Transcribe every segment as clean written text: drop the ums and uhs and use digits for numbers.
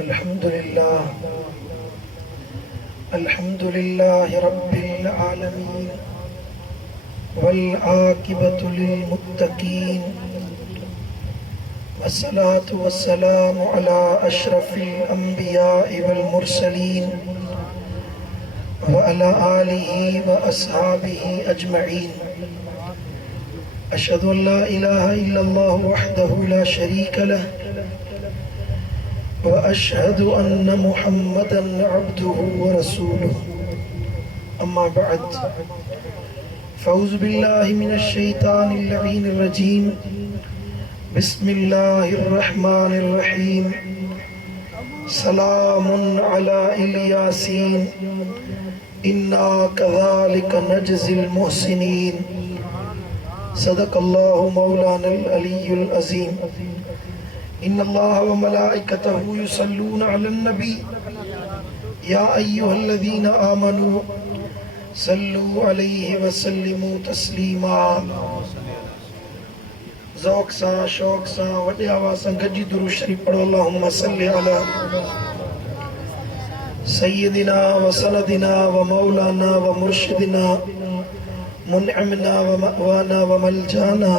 अल्हम्दुलिल्लाह रब्बिल आलमीन वल आकिबतु लिल मुत्तकीन वस्सलातु वस्सलामु अला अशरफिल अंबिया वल मुरसलीन व अला आलिहि व अस्हाबिहि अजमईन। अशहदु अल्ला इलाहा इल्लल्लाह वहदहु ला शरीक लह व अशहदु अन्न मुहम्मदन अब्दुहु व रसूलुहु। अम्मा बअद फ़ऊज़ु बिल्लाहि मिनश शैतानिर लईनिर रजीम। बिस्मिल्लाहिर रहमानिर रहीम। सलामुन अला इल-यासीन इन्ना कज़ालिका नजज़िल मुहसिनीन। सदक़ल्लाहु मौलानल अलीयुल अज़ीम। इन्नल्लाह व मलाइकतहु युसल्लूना अलन नबी या अय्युहल्लज़ीना आमनू सल्लू अलैहि व सल्लिमू तस्लीमा। ज़ौक़ सां शौक़ सां वॾे आवाज़ सां गॾिजी दुरूद शरीफ़ पढ़ो। अल्लाहुम्मा सल्लि अला सय्यदिना व सनदिना व मौलाना व मुर्शिदिना मुनअमना व मअवाना व मलजाना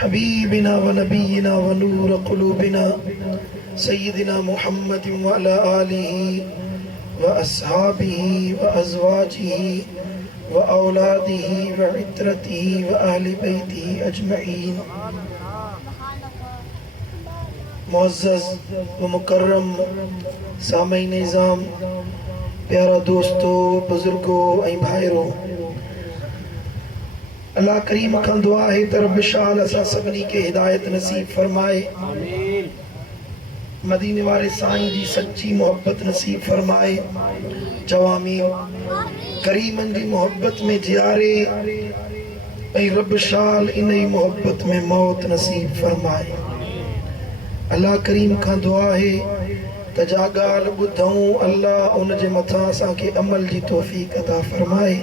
हबीबिना व नबीना व नूर क़ुलूबिना सय्यदिना मुहम्मदिन व अला आलिहि व अस्हाबिहि व अज़वाजिहि व औलादिहि व इत्रतिहि व अहलि बैतिहि अजमईन। मुअज़्ज़ज़ व मुकर्रम सामईन निज़ाम, प्यारा दोस्तों, बुजुर्गों ऐं भाइरों, अल्लाह करीम खां दुआ है त रब शाल असां सभिनी खे हिदायत नसीब फरमाए, मदीने वारे साईं जी सच्ची मोहब्बत नसीब फरमाए, जवामी करीमन जी मोहब्बत में जियारे ऐं रब शाल इन ई मोहब्बत में मौत नसीब फरमाए। अल्लाह करीम खां दुआ है त जा ॻाल्हि ॿुधऊं अल्लाह उन जे मथां असांखे अमल जी तौफ़ीक़ अता फरमाए।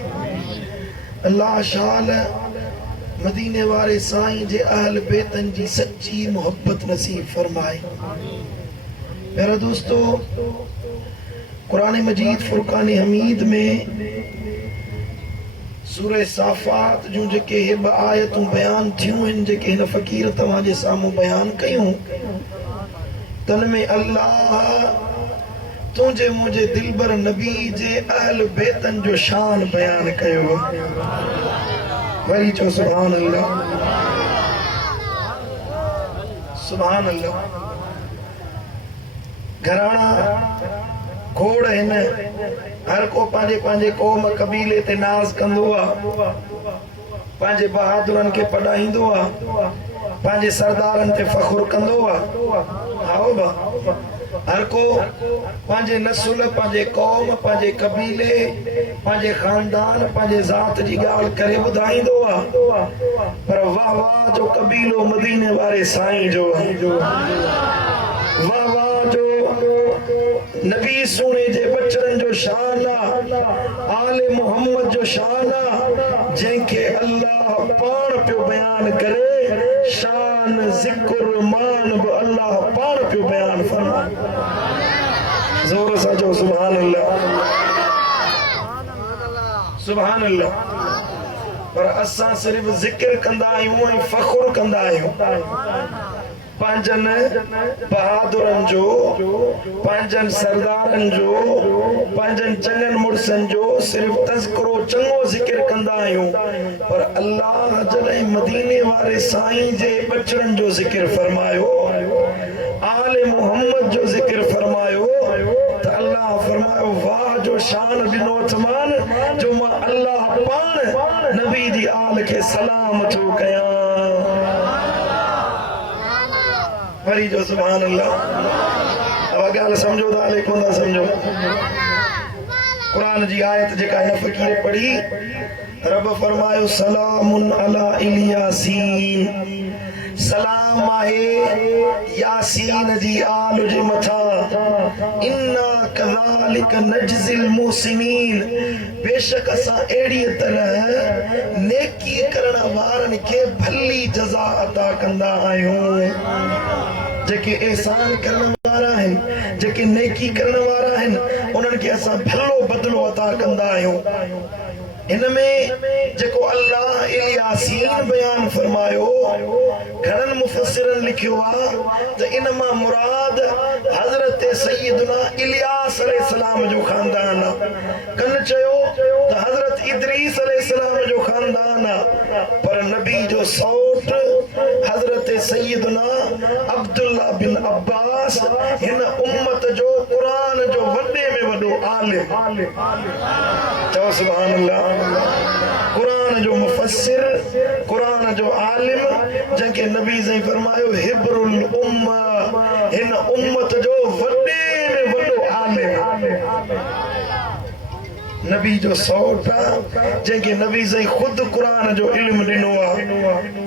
अल्लाह शाल मदीने वारे साईं जे अहल बेतन जी सच्ची मोहब्बत नसीब फरमाए। प्यारा दोस्तों, कुरान मजीद फुरकान हमीद में सूरह साफ़ात जूं जेके ॿ आयतूं बयान थियूं आहिनि, जेके हिन फ़क़ीर तव्हां जे साम्हूं बयान कयूं, तन में अल्लाह तुंहिंजे मुंहिंजे दिलबर नबी जे अहल बेतन जो शान बयान कयो। वरी चो सुभान अल्लाह, सुभान अल्लाह। घराना खोड़ हिन, हर को पंहिंजे पंहिंजे क़ौम कबीले ते नाज़ कंदो आहे, पंहिंजे बहादुरनि खे पढ़ाईंदो आहे, पंहिंजे सरदारनि ते फ़ख़ुर कंदो आहे। आओ बा, हर को पंहिंजे नस्ल, पंहिंजे क़ौम, पंहिंजे कबीले, पंहिंजे ख़ानदान, पंहिंजे ज़ात जी ॻाल्हि करे ॿुधाईंदो आहे, पर वाह वाह जो कबीलो मदीने वारे साईं जो, वाह वाह जो नबी सुने जे बचड़नि जो शान आहे, आले मोहम्मद जो शान आहे, जंहिंखे अल्लाह पाण पियो बयान करे। शान ज़िक्र मान बि अल्लाह पाण पियो बयान फरमाए। ज़ोर सां चओ सुभान अल्लाह, सुभान अल्लाह। पर असां सिर्फ़ ज़िक्र कंदा आहियूं ऐं फ़ख़ुर कंदा आहियूं पंहिंजनि बहादुरनि जो, पंहिंजनि सरदारनि जो, पंहिंजनि चङनि मुड़सनि जो सिर्फ़ तज़किरो, चङो ज़िक्र कंदा आहियूं, पर अल्लाह जॾहिं मदीने वारे साईं जे बचड़नि जो ज़िक्र फरमायो, आले मोहम्मद जो ज़िक्र फरमायो, त अल्लाह फरमायो वाह जो शान ॾिनो अथमान, जो मां अल्लाह पाण नबी जी आल खे सलाम थो कयां। वरी जो सुभान अल्लाह। अब ॻाल्हि समझो था, अले कोन था समझो। कुरान जी आयत जेका हिन फ़क़ीर पढ़ी, रब फरमायो सलामुन अला इल-यासीन, सलाम आहे यासीन जी आल जे मथां। इन्ना कज़ालिका नजज़िल मुहसिनीन, बेशक असां अहिड़ी तरह नेकी करण वारनि खे भली जज़ा अता कंदा आहियूं। जेके एहसान करण वारा आहिनि, जेके नेकी करण वारा आहिनि उन्हनि खे असां भलो बदिलो अता कंदा आहियूं। इनमें जेको अल्लाह इलियासीन बयान फरमायो घणनि मुफस्सिरनि लिखियो आहे त इन मां मुराद हज़रत सैयदना इलियास अलैहिस्सलाम जो खानदान आहे। कन चयो त हज़रत इदरीस अलैहिस्सलाम जो खानदान आहे, पर नबी जो सौट हज़रत सैयदना अब्दुल्ला बिन अब्बास हिन उम्मत जो कुरान जो वॾे में वॾो आलिम, चओ सुभान अल्लाह। कुरान जो मुफस्सिर, कुरान जो आलिम, जंहिंखे नबी साईं फरमायो हिब्रुल उम्मा, हिन उम्मत जो वॾे में वॾो आलिम नबी जो सौट आहे, जंहिंखे नबी साईं खुद कुरान जो इल्म ॾिनो आहे।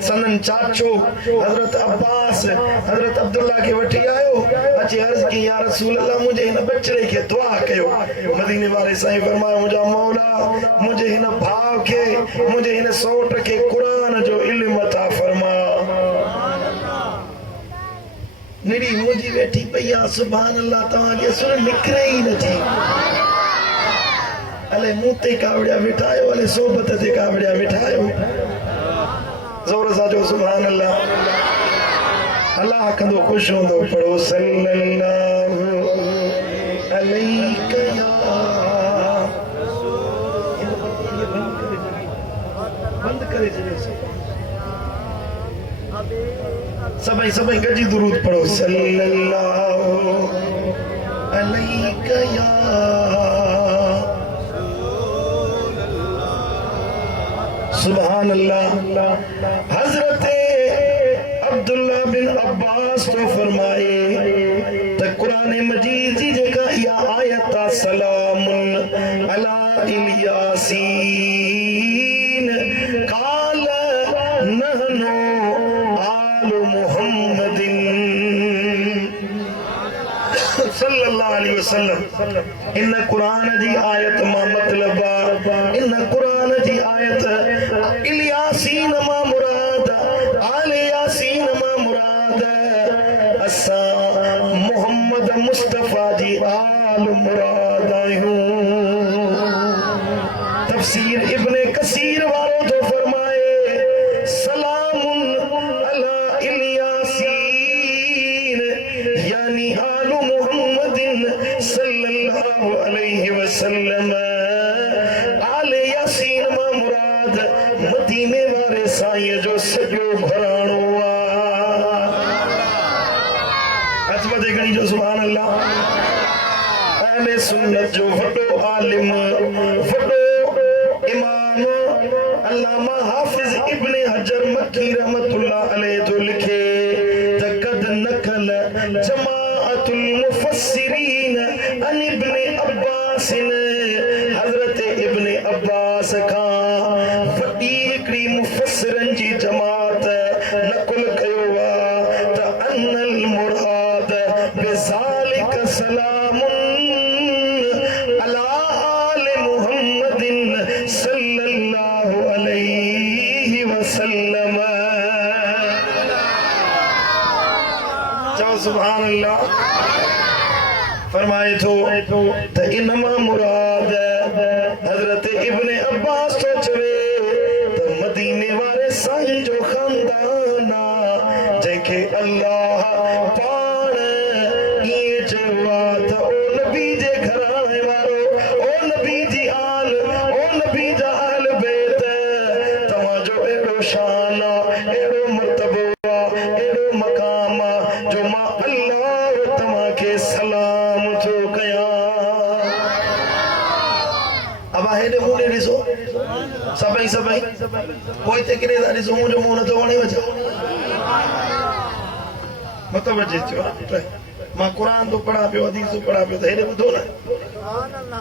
सनन चाचो हज़रत अब्बास हज़रत अब्दुल्ला खे वठी आयो, अची अर्ज़ की या रसूल अल्लाह मुंहिंजे हिन बचड़े खे दुआ कयो। मदीने वारे साईं फरमायो मुंहिंजा मौला मुंहिंजे हिन भाउ खे, मुंहिंजे हिन सौट खे कुरान जो इल्म अता फरमा। निड़ी मुंहिंजी वेठी पई आहे, सुभान अल्लाह, तव्हांखे सुर निकिरे ई नथी। अले मुंह ते कावड़िया बिठायो, अले सोबत ते कावड़िया बिठायो, जोर सां जो सुभान अल्लाह। अल्लाह कंदो खुश होंदो, पढ़ो सल्लल्लाहु अलैहि बंद करे सभई सभई गजी दुरूद पढ़ो सल्लल्लाहु अलैहि या सुभान अल्लाह। हजरत अब्दुल्ला बिन अब्बास तो फरमाए त कुरान मजीद जी जेका या आयत सलामुन अला इलियासीन काल नहनु आलु मुहम्मदिन सल्लल्लाहु अलैहि वसल्लम। इन कुरान जी आयत मां मतलब इन कुरान जी आयत इलियासीन मां मुराद आले यासीन मां मुराद असा मोहम्मद मुस्तफा जी आल मुराद आहियूं। तफसीर इब्ने कसीर वारो तो फरमाए सलामुन अला इलियासीन यानी आलु मुहम्मदिन सल्लल्लाहु अलैहि वसल्लम। आले यासीन मां मुराद मदीने वारे साईं जो सॼो घराणो आहे। अजमत गणी जो सुभान अल्लाह। अहले सुन्नत जो वॾो आलिम, वॾो इमाम अल्लामा हाफिज इब्ने हजर मक्की रहमतुल्लाह अलैहि जो लिखे त कद नकल जमाअतुल मुफस्सिरीन अन इब्ने अब्बास, हजरत इब्ने अब्बास खां वॾी हिकिड़ी मुफस्सिरनि जी जमात नकुल कयो आहे त अनल मुराद बिज़ालिक सलामुन अला आले मुहम्मदिन सल्लल्लाहु अलैहि वसल्लम। चओ सुभान अल्लाह। फरमाए थो त इन मां मुराद हजरत इब्ने अब्बास तो चवे त मदीने वारे साईं जो खानदान जंहिंखे अल्लाह पाण ईअं चयो आहे त ओ नबी जे घराणे वारो, ओ नबी जी आल, ओ नबी जा आल बैत, तव्हांजो अहिड़ो शान आहे, अहिड़ो मर्तबो आहे, अहिड़ो मक़ाम आहे जो मां अल्लाह तव्हांखे सलाम थो कयां। अब हेॾे मुंहुं ॾे ॾिसो सभई सभई पोइ हिते किरे था ॾिसो, मुंहिंजो मुंहुं नथो वणे वञे मतो बचे थियो। मां कुरान तो पढ़ा पियो, हदीस तो पढ़ा पियो, त हेॾे ॿुधो न।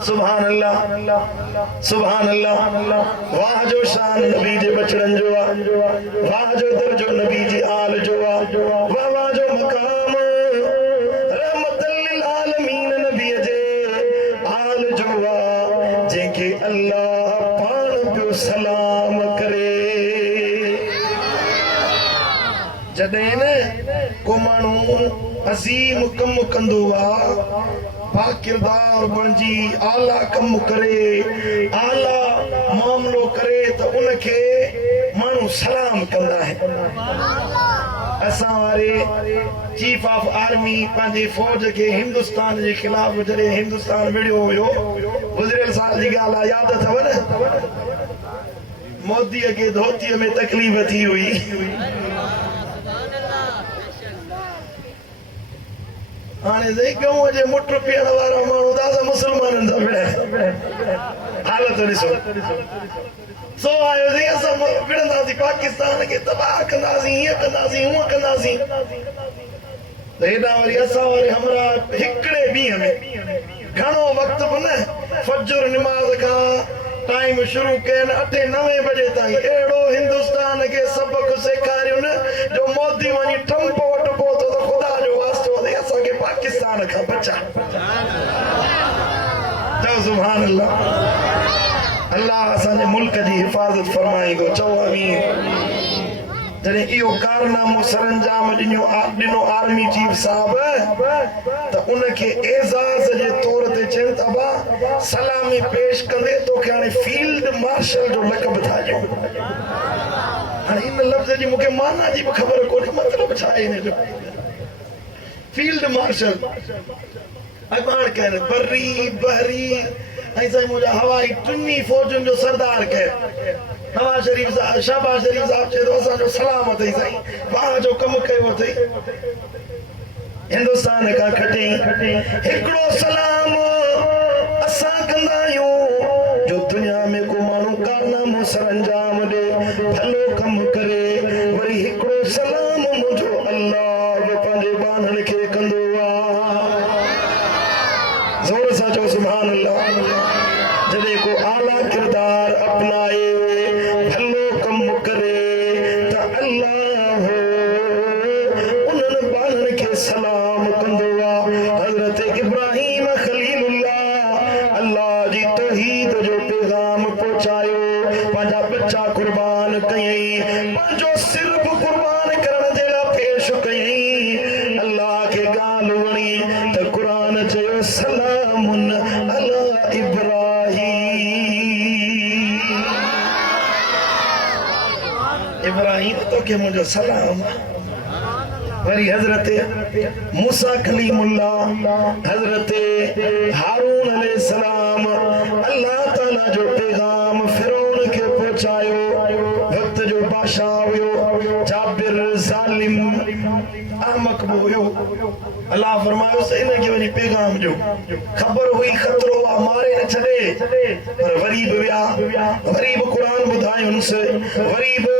सुभान अल्लाह, सुभान अल्लाह। वाह जो शान नबी जे बचड़नि जो आहे, वाह जो दर्जो नबी जी आल जो आहे, वाह वाह जो मक़ाम रहमतल लिल आलमीन नबी जे आल जो आहे, जंहिंखे अल्लाह पाण पियो सलाम करे। जॾहिं न को माण्हू अज़ीम कम कंदो आहे बा किरदार बणिजी आला कम करे आला मामलो करे त उनखे माण्हू सलाम कंदा आहिनि असां वारे चीफ ऑफ आर्मी पंहिंजी फौज खे हिंदुस्तान जे खिलाफ़ जॾहिं हिंदुस्तान विढ़ियो हुयो गुज़रियल साल जी ॻाल्हि आहे यादि अथव न मोदीअ खे धोतीअ में तकलीफ़ थी हुई हाणे गऊं जे मुट पीअण वारा माण्हू दादा मुस्लमाननि सां विढ़िया हालत ॾिसो सो आयो असां विढ़ंदासीं पाकिस्तान खे तबाह कंदासीं हीअं कंदासीं हूअं कंदासीं हेॾा वरी असां वारे हमरा हिकिड़े ॾींहं में घणो वक़्तु बि न फजर निमाज़ खां टाइम शुरू कयनि 8-9 बजे ताईं अहिड़ो हिंदुस्तान खे सबक सेखारियो न जो मोदी वञी ठंप वटि पहुतो त ख़ुदा जो वास्तो आहे असांखे पाकिस्तान खां बचा चओ सुभान अल्लाह अल्लाह असांजे मुल्क जी हिफ़ाज़त फरमाईंदो चओ आमीन जॾहिं इहो कारनामो सरंजाम ॾिनो आर्मी चीफ साहब त उनखे एज़ाज़ जे तौर ते चवनि था बा सलामी पेश कंदे तोखे हाणे फील्ड मार्शल जो लक़ब था ॾियूं हाणे इन लफ़्ज़ जी मूंखे माना जी बि ख़बर कोन्हे मतिलबु छा आहे हिन जो फील्ड मार्शल अॻवान कयनि बरी बहरी ऐं साईं मुंहिंजा हवाई टिनी फ़ौजुनि जो सरदार कयो नवाज़ शरीफ़ साहब शहबाज़ शरीफ़ साहब चए थो असांजो सलाम अथई साईं पाण जो कमु कयो अथई हिंदुस्तान खां खटी हिकिड़ो सलाम असां कंदा आहियूं जो दुनिया में को माण्हू कारनामो सरंजाम ॾे भलो कमु करे वरी हिकिड़ो सलाम मुंहिंजो अल्लाह बि पंहिंजे बाननि खे कंदो आहे ज़ोर सां चओ सुभान अल्लाह जॾहिं को आला किरदार अपनाए भलो कमु करे त अल्लाह उन्हनि बाननि खे सलाम कंदो आहे हज़रत इब्राहिम खलीलुल्लाह अल्लाह जी तौहीद जो पैगाम पहुचायो पंहिंजा बच्चा कुर्बान कयईं पंहिंजो सिर बि कुर्बान करण जे लाइ पेश कयईं अल्लाह खे ॻाल्हि वणी त क़ुर चयो सलामुन अला इब्राहिम तोखे मुंहिंजो सलाम वरी हज़रत मूसा कलीमुल्लाह हज़रत हारून अलैहिस्सलाम अल्लाह ताला जो पैगाम फिरौन खे पहुचायो वक्त जो बादशाह हुयो जाबिर ज़ालिम अहमक बि हुयो अल्लाह फरमायोसि इनखे वञी पैगाम ॾियो ख़बर हुई ख़तरो आहे मारे न छॾे पर वरी बि विया वरी बि क़ुर ॿुधायुंसि वरी बि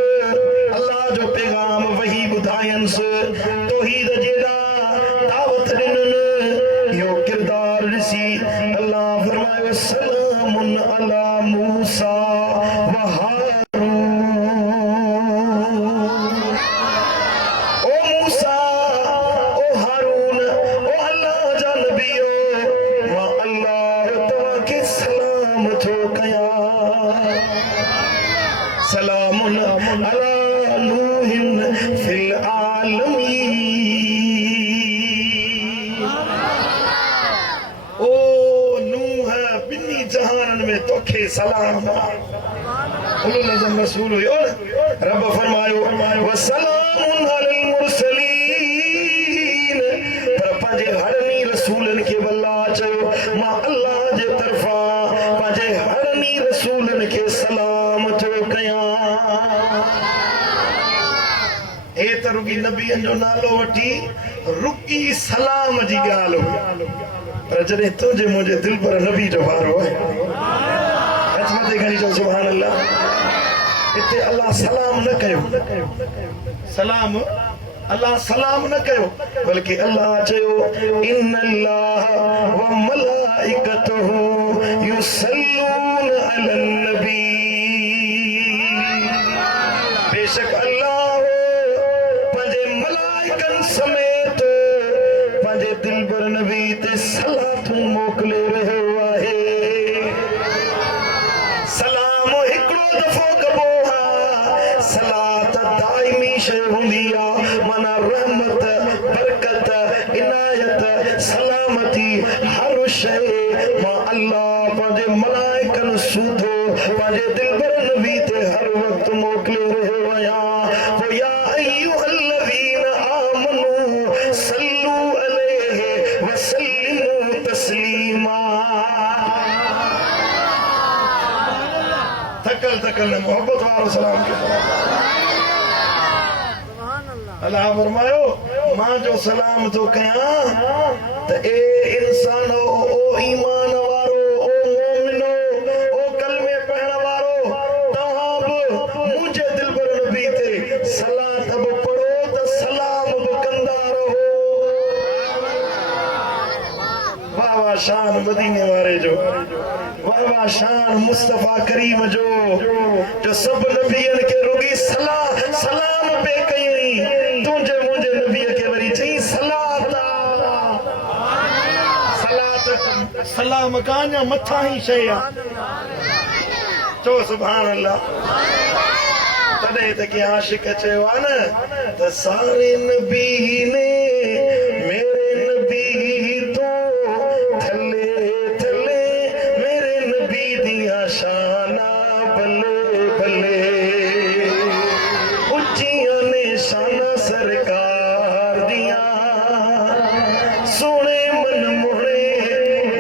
अल्लाह जो पैगाम वही ॿुधायंसि तौहीद जेड़ा दावत ॾिननि इहो किरदार ॾिसी अल्लाह फरमायो सलामुन अला मूसा व हारून ओ मूसा ओ हारून ओ अल्लाह जा नबियो मां अल्लाह तव्हांखे सलाम थो कयां सलामुन अला नूहिन फिल आलमीन ओ नूह बिन्नी जहानन में तोखे सलाम उलुल अज़म रसूल हुयो रब फरमायो व सलामुन अलल मुरसलीन पर पंहिंजे हरनी रसूलनि खे अल्लाह चयो मां अल्लाह जे तरफ़ां पंहिंजे हरनी रसूलनि खे सलाम थो कयां हे त रुगी नबियनि जो नालो वठी रुकी सलाम जी ॻाल्हि हुई पर जॾहिं तुंहिंजे मुंहिंजे दिल पर नबी जो वारो आहे हथ मथे खणी चओ सुभान अल्लाह हिते अल्लाह सलाम न कयो सलाम अल्लाह सलाम न कयो बल्कि अल्लाह चयो इन्नल्लाह व मलाइकतहु युसल्लून अलन नबी बेशक अल्लाह पंहिंजे मलाइकनि समेत पंहिंजे दिलबर नबी ते सलातूं मोकिले रहियो आहे सलाम हिकिड़ो दफ़ो कबो आहे सलात दाइमी शइ हूंदी आहे अय्युहल्लज़ीना आमनू सल्लू अलैहि व सल्लिमू तस्लीमा। थकल ने मोहब्बत वारो सलाम के अल्लाह फरमायो मां जो सलाम तो कया त ए इंसान ओ ईमान वारो ओ मोमिनो ओ कलमे पढ़ण वारो तव्हां मुझे दिल पर नबी ते सलात अब पढ़ो त सलाम अब कंदा रहो। वाह वाह शान मदीने वारे जो, वाह वाह शान मुस्तफा करीम जो सब नबियन के रुगी सलाम पे कई तुझे मुझे नबी के वरी चई सलाम कान्या मथा ही शया चो सुभान अल्लाह। तॾहिं त के आशिक चयो आहे न त सारे नबी ने मेरे नबी तो थले थले मेरे नबी दिया शाना भले भले उच्चियां ने शाना सरकार दिया सोने मन मोहने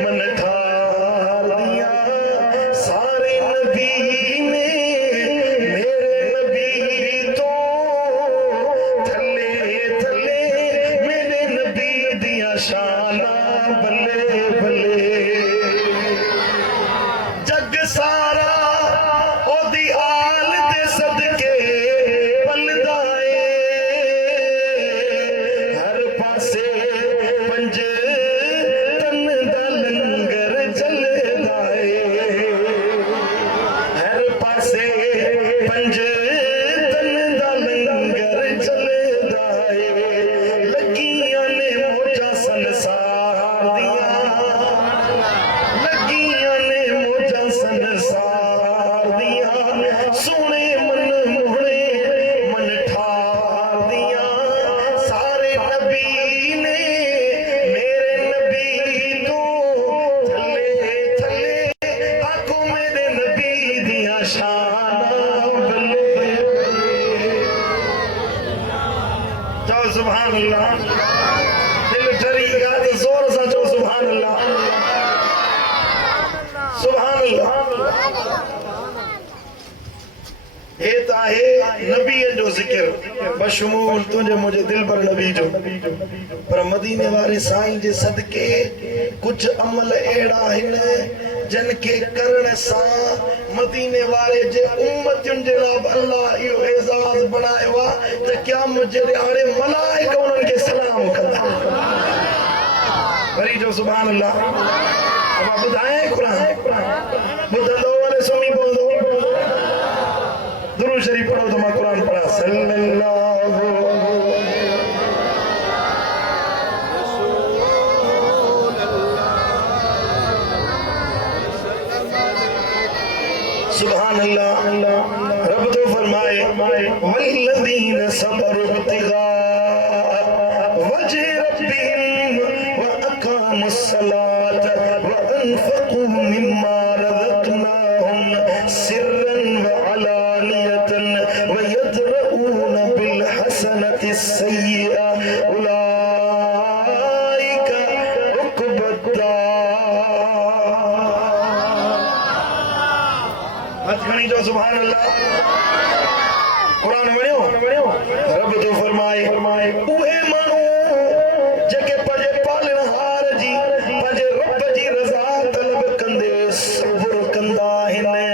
मन ठार दिया। सारे नबी ने मेरे नबी तो थले थले मेरे नबी दिया शाना भले भले। जग सारा ओदी आल दे सदके पलदा ए हर पासे पंज तन दा लंगर चलदा ए हर पासे पंज तन दा लंगर चलदा ए। लगियां ने मोजा संसार दिया लगियां ने मोजा संसार दिया सोने मन मोहने मन ठार दिया। सारे नबी ने मेरे नबी तो थले थले आंखों मेरे नबी दिया शाना भले जाओ सुभान अल्लाह। दिल डरी गया तो जोर से जाओ सुभान अल्लाह सुभान अल्लाह। हे ताहे नबी जो जिक्र बशमूल तुझे मुझे दिल पर नबी जो पर मदीने वाले साईं जे सदके कुछ अमल एड़ा हिन जन के करण सा मदीने वाले जे उम्मतुन जे लाभ अल्लाह यो एजाज बनायो वा त क़यामत जे आड़े मलाइका उनन के सलाम कंदा वरी जो सुभान अल्लाह। अब बुधाए कुरान बुधंदो वाले सुमी बोलो दुरूद शरीफ पढ़ो तो मैं कुरान पढ़ा सल्लल्लाहु सुभान अल्लाह। रब तो फरमाए वल्लज़ीन सबरू इब्तिगा वजह रब्बिहिम व अक़ामुस्सलात व अनफ़क़ू मिम्मा रज़क़नाहुम सिर्रन व अलानियतन व यद्रऊन बिल हसनति सय्यिआ उलाइका उक़बद्दार। हथखड़ी जो सुभान अल्लाह कुरान वणियो रब तो फरमाए उहे माण्हू जेके पंहिंजे पालनहार जी पंहिंजे रब जी रज़ा तलब कंदे सब्र कंदा आहिनि।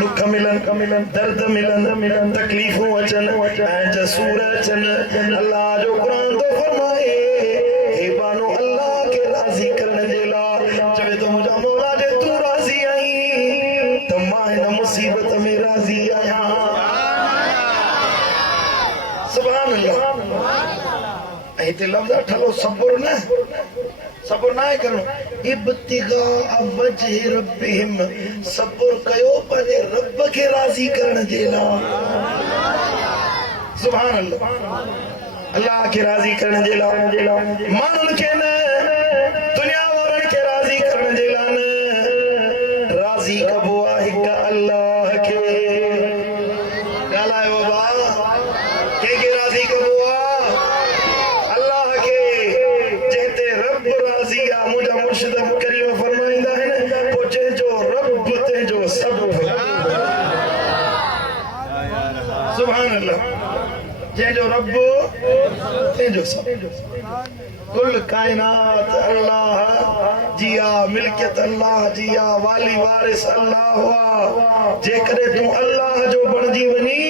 दुख मिलन दर्द मिलन तकलीफ़ूं अचनि ऐं जसूर अचनि अल्लाह जो कुरान तो फरमाए हे बानो अल्लाह के राज़ी करण जे लाइ चवे तो मुंहिंजा मौला जे तूं राज़ी आहीं त मां हिन मुसीबत में राज़ी आहियां। सुभान अल्लाह। ऐं हिते लफ़्ज़ ठलो सब्र ना करो इब्तिगा वजह रब्बिहिम सब्र कयो पंहिंजे रब खे राज़ी करण जे लाइ। सुभान अल्लाह। अल्लाह खे राज़ी करण जे लाइ माण्हुनि खे न दुनिया वारनि खे राज़ी करण जे लाइ न राज़ी कबो आहे हिक अल्लाह खे। ॻाल्हायो बाबा जंहिंजो रब तंहिंजो सब कुल कायनात अल्लाह जी आ, मिल्कियत अल्लाह जी आ, वाली वारिस अल्लाह हुआ। जेकॾहिं तूं अल्लाह जो बणजी वञी,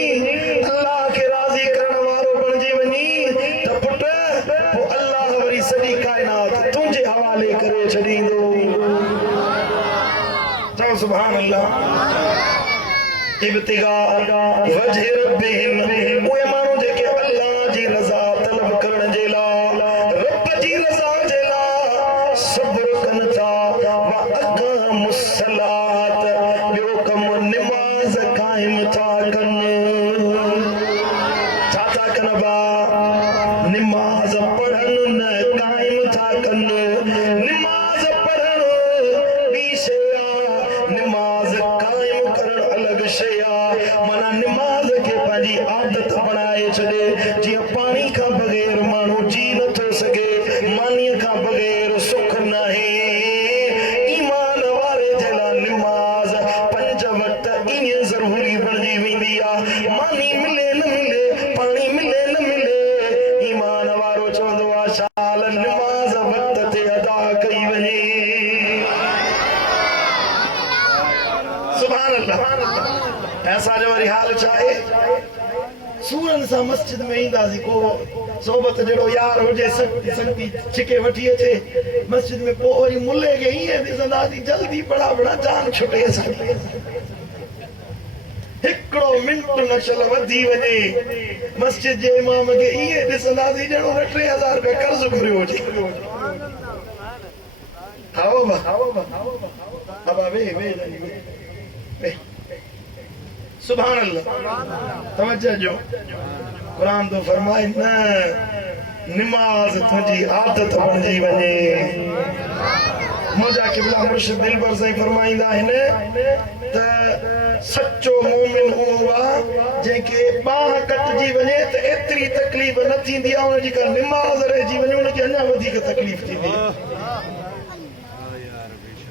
अल्लाह खे राज़ी करण वारो बणजी वञी त पुट पोइ अल्लाह वरी सॼी कायनात तुंहिंजे हवाले करे छॾींदो। चओ सुभान अल्लाह। इब्तिगा वजह रब्बिहिम, उहे माण्हू जेके अल्लाह जी रज़ा तलब करण जे लाइ, रब जी रज़ा जे लाइ सब्र कनि था। वअक़ामुस्सलात, ॿियो कमु निमाज़ क़ाइम था कनि। छा था कनि बा? निमाज़ पढ़नि न क़ाइम था कनि। निमाज़ पढ़नि ॿी शइ आहे, निमाज़ क़ाइम करणु अलॻि शइ आहे। माना निमाज़ खे पंहिंजी आदत बणाए छॾे। जीअं पाणी खां बग़ैर माण्हू जी नथो सघे, मानीअ खां बग़ैर सुख नाहे, ईमान वारे जे लाइ निमाज़ 5 वक़्त ईअं ज़रूरी बणजी वेंदी आहे। मानी मिले न मिले, पाणी मिले न मिले, ईमान वारो चवंदो आहे शाल निमाज़ वक़्त ते अदा कई वञे। सुभान अल्लाह। असांजो वरी हाल छा आहे? सूरन सां मस्जिद में ईंदासीं, को सोबत जहिड़ो यार हुजे, संगती छिके वठी अचे मस्जिद में, पोइ वरी मुल्ले खे ईअं ॾिसंदासीं जल्दी बड़ा बड़ा जान छुटे असांखे। हिकिड़ो मिंट न चल वधी वञे, मस्जिद जे इमाम खे ईअं ॾिसंदासीं ॼणो 3000 रुपया कर्ज़ घुरियो हुजे। आओ बा अबा वे सुभान अल्लाह। तवज्जो जो कुरान तो फरमाए न निमाज़ तुंहिंजी आदत बणजी वञे। मुंहिंजा क़िबला मुर्शिद दिलबर साईं फरमाईंदा आहिनि त सच्चो मोमिन उहो आहे जंहिंखे बाह कटिजी वञे त एतिरी तकलीफ़ न थींदी आहे, हुनजी का निमाज़ रहिजी वञे हुनखे अञा वधीक तकलीफ़ थींदी आहे।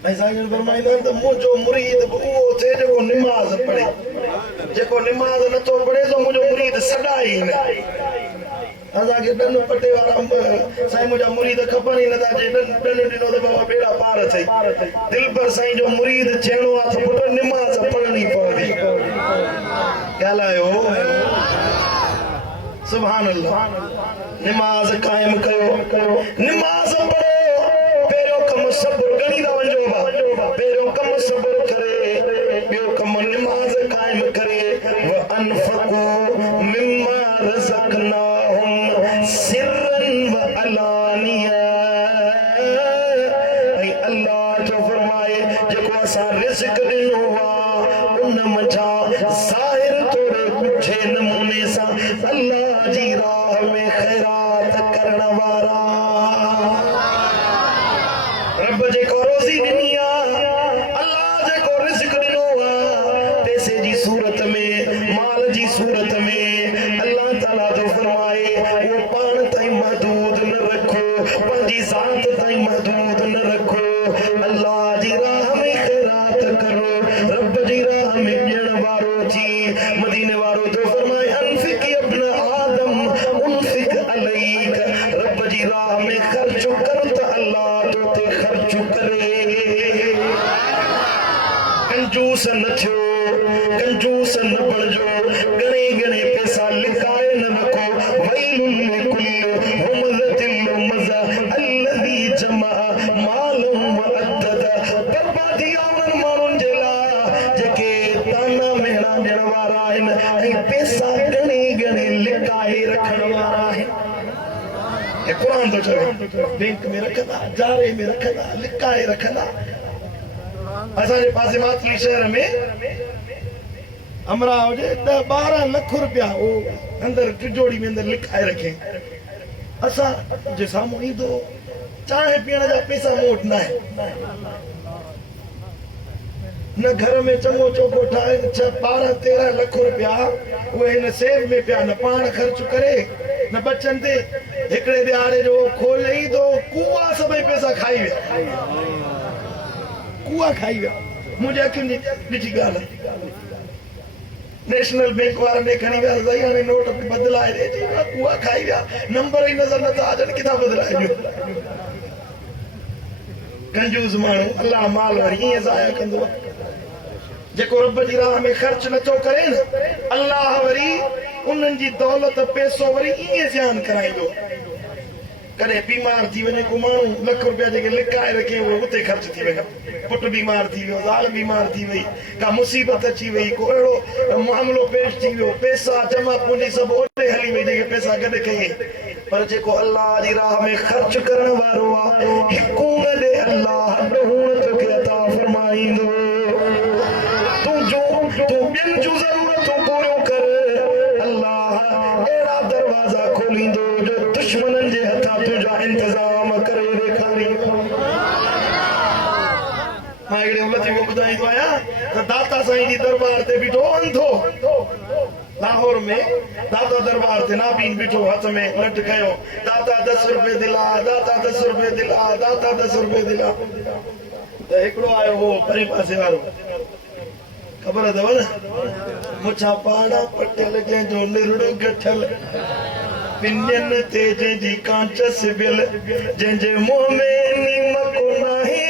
ऐं साईं फरमाईंदा आहिनि त मुंहिंजो मुरीद उहो थिए जेको निमाज़ पढ़े। जेको निमाज़ नथो पढ़े त मुंहिंजो मुरीद सदा ई न। असांखे ॾन पटे वारा साईं मुंहिंजा मुरीद खपनि ई नथा, जे ॾन ॾिनो त बाबा बेड़ा पार अथई। दिलबर साईं जो मुरीद थियणो आहे त पुट निमाज़ पढ़णी पवंदी। ॻाल्हायो सुभान अल्लाह। निमाज़ क़ाइम कयो, निमाज़ पढ़ो। पहिरियों कमु सब्र ॻणींदा वञो बा, पहिरियों कमु सब्र करे, ॿियो कमु निमाज़ क़ाइम करे। वअनफ़क़ू मिम्मा रज़क़नाहुम सिर्रन व अलानिया। ऐं अल्लाह जो फरमाए जेको असां रिज़्क़ ॾिनो आहे उन मथां ज़ाहिर तौर ॾुखे नमूने सां अल्लाह जी राह में ख़ैरात करण वारा। रब जेको रोज़ी ॾिनी आहे, अल्लाह जेको रिज़्क़ ॾिनो आहे पैसे जी सूरत में, माल जी सूरत में, अल्लाह ताला जो फरमाए उहो पाण ताईं महदूद न रखो, पंहिंजी ज़ात ताईं महदूद न रखो। अल्लाह जी राह में ख़ैरात करो, रब जी राह में ॾियण वारो थी। मदीने वारो तो फरमाए अनफ़िक इब्न आदम उनफ़िक अलैक, रब जी राह में ख़र्च कर त अल्लाह तो ते ख़र्च करे। कंजूस न थियो, कंजूस न बणजो, घणे घणे पैसा लिकाए न रखो। वैलुन लिकुल्लि हुमज़तिन लुमज़ा अल्लज़ी जमा मालन व अद्ददा। बर्बादी उन्हनि माण्हुनि जे लाइ जेके ताना मेड़ा ॾियण वारा आहिनि ऐं पैसा घणे घणे लिकाए रखण वारा आहिनि। क़ुरान तो चवे बैंक में रखंदा, जारे में रखंदा, लिकाए रखंदा। असांजे पासे मातली शहर में अमरा हुजे 10-12 लख रुपया वो अंदर तिजोड़ी में अंदर लिखाए रखे। असां जे साम्हूं ईंदो चांहि पीअण जा पैसा मोट न आहे, न घर में चङो चौको ठाहे 12-13 लख रुपया उहे हिन सेव में पिया, न पाण ख़र्च करे न बचनि ते। हिकिड़े दिहाड़े जो खोले ई तो कुआ सभई पैसा खाई विया, कुआ खाई विया। मुंहिंजे अखियुनि जी ॾिठी ॻाल्हि नेशनल बैंक वाला ने खणी विया सही हाणे नोट बदलाए दे जी कुआ खाई विया नंबर ही नजर न था अजन किथा बदलाए जो कंजूस माण्हू अल्लाह माल वरी ईअं ज़ाया कंदो जेको रब जी राह में ख़र्च नथो करे न अल्लाह वरी उन्हनि जी दौलत पैसो वरी ईअं ज़ियान कराईंदो कॾहिं बीमार थी वञे को माण्हू लख रुपया जेके लिकाए रखे उहे उते ख़र्च थी वञे पुटु बीमार थी वियो ज़ाल बीमार थी वई का मुसीबत अची वई को अहिड़ो मामिलो पेश थी वियो पैसा जमा पूंजी सभु ओॾे हली वई जेके पैसा गॾु कई पर जेको अल्लाह जी राह में ख़र्च करण वारो आहे हिकु ॾे अल्लाह ॾहूं तोखे अता फरमाईंदो तूं ॿियनि जूं ज़रूरतूं पूरियूं कर अल्लाह अहिड़ा दरवाज़ा खोलींदो जो दुश्मननि जे हथां तुंहिंजा इंतज़ाम करे ॾेखारी मां हिकिड़े उलती को ॿुधाईंदो आहियां त दाता साईं जी दरबार ते बीठो अंधो लाहौर में दाता दरबार ते नाबीन बीठो हथ में लट कयो दाता 10 रुपए दिला दाता 10 रुपए दिला दाता 10 रुपए दिला त हिकिड़ो आयो हो परे पासे वारो खबर अथव न मुछा पाड़ा पटियल जंहिंजो निरड़ो गठल पिनियन ते जंहिंजी कांच सिबियल जंहिंजे मुंहं में नीमक नाहे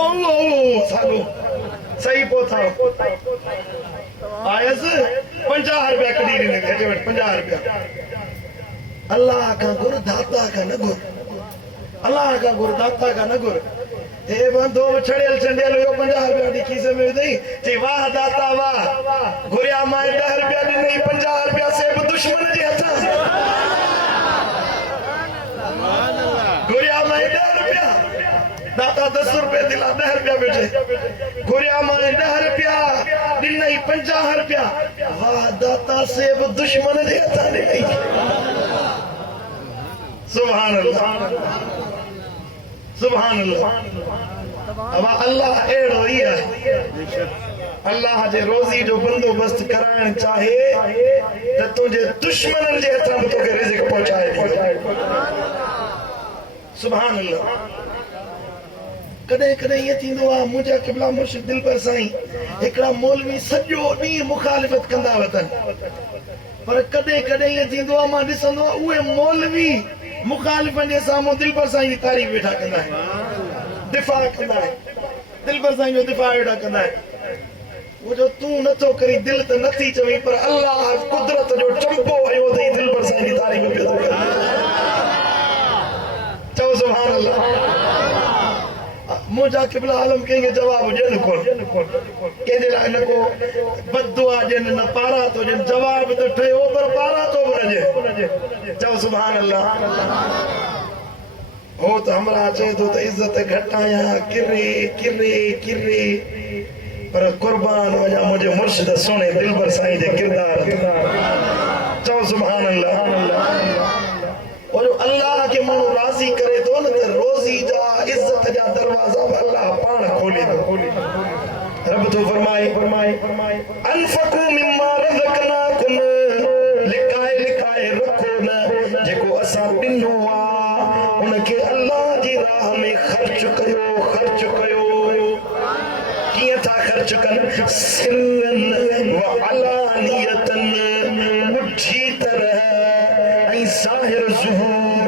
ओ सालो सही पोथा आयस 50 रुपया कढी ॾिने घटि वटि 50 रुपया अल्लाह का गुर दाता का न गुर अल्लाह का गुर दाता का न गुर हे बंदो छड़ियल चंडियल हुयो 50 रुपया दी खीसे में विधई चई वाह दाता वाह घुरिया मां 10 रुपया ॾिनई 50 रुपया से दुश्मन जे हथां घुरिया मां 10 रुपया दाता 10 रुपया दिला 10 रुपया बेटे घुरिया मां 10 रुपया ॾिनई 50 रुपया वाह दाता से दुश्मन जे हथां ॾिनई सुभान अल्लाह सुभान अल्लाह अब अल्लाह अहिड़ो ई आहे अल्लाह जे रोज़ी जो बंदोबस्त कराइण चाहे त तुंहिंजे दुश्मननि जे हथां बि तोखे रिज़्क़ पहुचाए ॾींदो सुभान अल्लाह कॾहिं कॾहिं ईअं थींदो आहे मुंहिंजा क़िबला मुर्शिद दिलबर साईं हिकिड़ा मौलवी सॼो ॾींहुं मुखालिफ़त कंदा वतन पर कॾहिं कॾहिं ईअं थींदो आहे मां ॾिसंदो आहे उहे मौलवी मुखालिफ़नि जे साम्हूं दिलबर साईं जी तारीफ़ वेठा कंदा आहिनि दिफ़ा कंदा आहिनि दिलबर साईं जो दिफ़ा वेठा कंदा आहिनि वो जो तूं नथो करी दिल त नथी चवी पर अल्लाह कुदरत जो चंपो आयो अथई दिलबर साईं जी तारीफ़ पियो थो करे चओ सुभान अल्लाह मुंहिंजा क़िबला आलम कंहिंखे जवाब ॾियनि कोन कंहिंजे लाइ न को बददुआ ॾियनि न पारा थो ॾियनि जवाब त ठहियो पर पारा थो बि न ॾिए चओ सुभान अल्लाह हो त हमरा चए थो त इज़त घटायां किरे किरे किरे पर कुर्बान वञा मुंहिंजे मुर्शिद सुहिणे दिलबर साईं जे किरदार चओ सुभान अल्लाह और अल्लाह के माण्हू राज़ी करे थो न त रोज़ी जा इज़त जा दरवाज़ा बि अल्लाह पाण खोले थो रब तो फरमाए अनफकू मिम्मा रज़क़नाकुम लिकाए लिकाए रखो न जेको असां ॾिनो आहे उनखे अल्लाह जी राह में ख़र्च कयो कीअं था ख़र्च कनि सिरन व अलानियतन मुठी तरह ऐं ज़ाहिर ज़ुहूर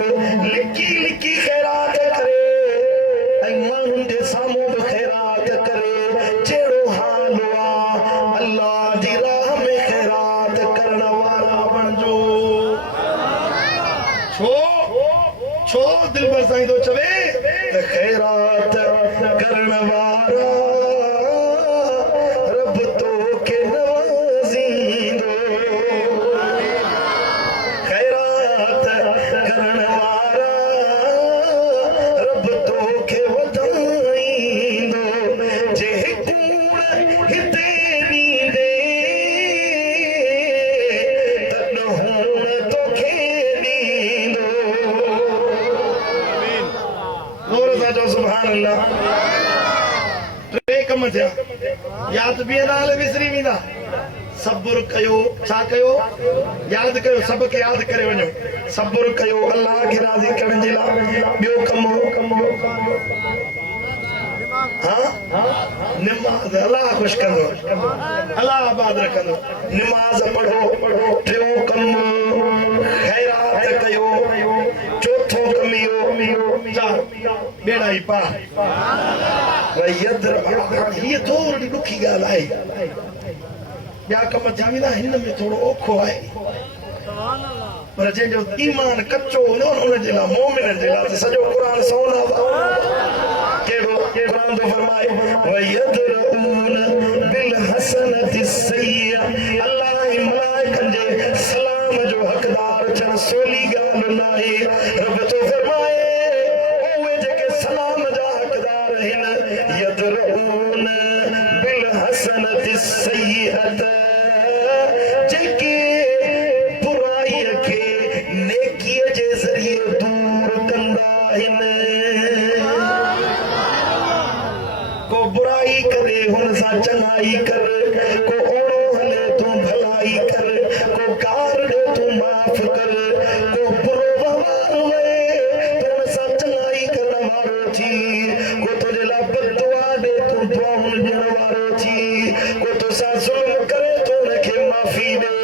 लिकी लिकी ख़ैरात करे ऐं माण्हुनि जे साम्हूं बि ख़ैरात करे जहिड़ो हाल आहे अल्लाह जी राह में ख़ैरात करण वारा बणिजो छो दिलबर साईं थो चवे त ख़ैरात करण वारा रब तोखे नवाज़ींदो ख़ैरात करण वारा रब तोखे वधाईंदो जे कूड़ हिते ॾींदे त ॾहूं तोखे ॾींदो ज़ोर सां चओ सुभान अल्लाह टे कम थिया याद बि नाले विसरी वेंदा सब्र कयो छा कयो याद कयो सबक याद करे वञो सब्र कयो अल्लाह खे राज़ी करण जे लाइ ॿियो कम हाँ नमाज अल्लाह खुश कर दो अल्लाह आबाद रख दो नमाज पढ़ो टियों कम खैरात कयो चौथो कमियो बेड़ा ही पा भाई ये थोड़ी दुखी गाल आई या कम थी वेंदा हिन में थोड़ो औखो आहे पर जंहिंजो ईमान कच्चो हूंदो न उन जे लाइ मोमिन जे लाइ सॼो क़ुर सोना कहिड़ो क़ुर थो फरमाए वयदरऊन बिल हसनति सय्या अल्लाह ऐं मलाइकनि जे सलाम जो हक़दार थियण सवली ॻाल्हि न आहे रब थो फरमाए उहे जेके सलाम जा हक़दार आहिनि यदरऊन बिल हसनति सय्यत जेके बुराईअ खे नेकीअ जे ज़रिए दूर कंदा आहिनि को बुराई करे हुन सां चङाई कर को ओड़ो हले तूं भलाई कर को कार ॾे तूं माफ़ कर को बुरो वहार वे तूं हुन सां चङाई करण वारो थी को तुंहिंजे लाइ बददुआ ॾे तूं दुआऊं ॾियण वारो थी को तोसां ज़ुल्म करे तूं हुनखे माफ़ी ॾे